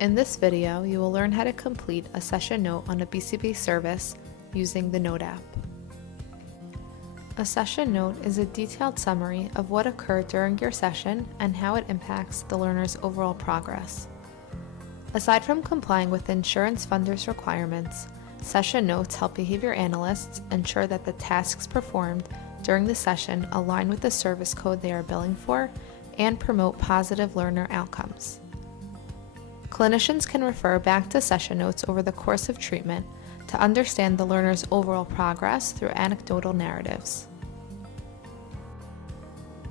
In this video, you will learn how to complete a session note on a BCBA service using the Note app. A session note is a detailed summary of what occurred during your session and how it impacts the learner's overall progress. Aside from complying with insurance funders' requirements, session notes help behavior analysts ensure that the tasks performed during the session align with the service code they are billing for and promote positive learner outcomes. Clinicians can refer back to session notes over the course of treatment to understand the learner's overall progress through anecdotal narratives.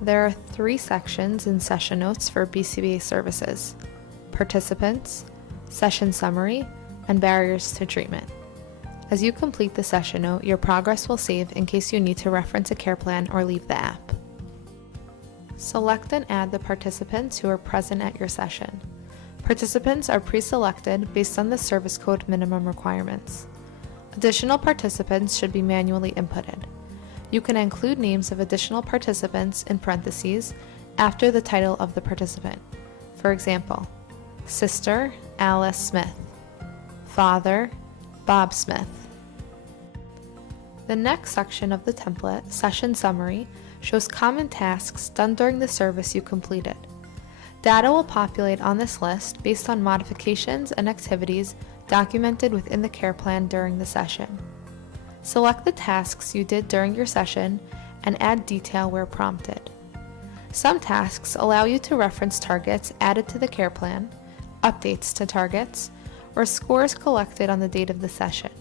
There are 3 sections in session notes for BCBA services: participants, session summary, and barriers to treatment. As you complete the session note, your progress will save in case you need to reference a care plan or leave the app. Select and add the participants who are present at your session. Participants are pre-selected based on the service code minimum requirements. Additional participants should be manually inputted. You can include names of additional participants in parentheses after the title of the participant. For example, Sister Alice Smith, Father Bob Smith. The next section of the template, Session Summary, shows common tasks done during the service you completed. Data will populate on this list based on modifications and activities documented within the care plan during the session. Select the tasks you did during your session and add detail where prompted. Some tasks allow you to reference targets added to the care plan, updates to targets, or scores collected on the date of the session.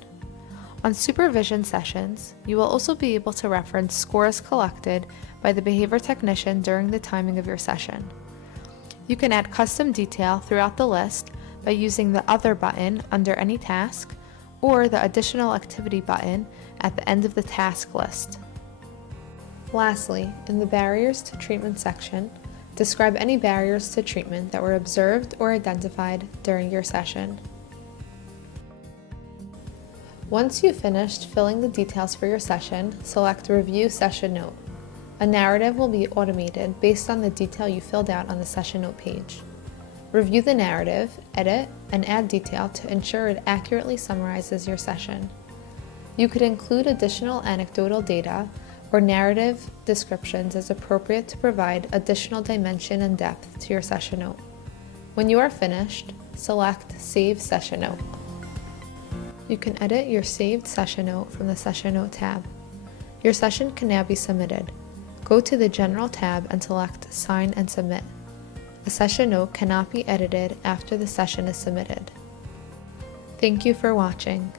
On supervision sessions, you will also be able to reference scores collected by the behavior technician during the timing of your session. You can add custom detail throughout the list by using the Other button under any task or the Additional Activity button at the end of the task list. Lastly, in the Barriers to Treatment section, describe any barriers to treatment that were observed or identified during your session. Once you've finished filling the details for your session, select Review Session Note. A narrative will be automated based on the detail you filled out on the session note page. Review the narrative, edit, and add detail to ensure it accurately summarizes your session. You could include additional anecdotal data or narrative descriptions as appropriate to provide additional dimension and depth to your session note. When you are finished, select Save Session Note. You can edit your saved session note from the Session Note tab. Your session can now be submitted. Go to the General tab and select Sign and Submit. A session note cannot be edited after the session is submitted. Thank you for watching.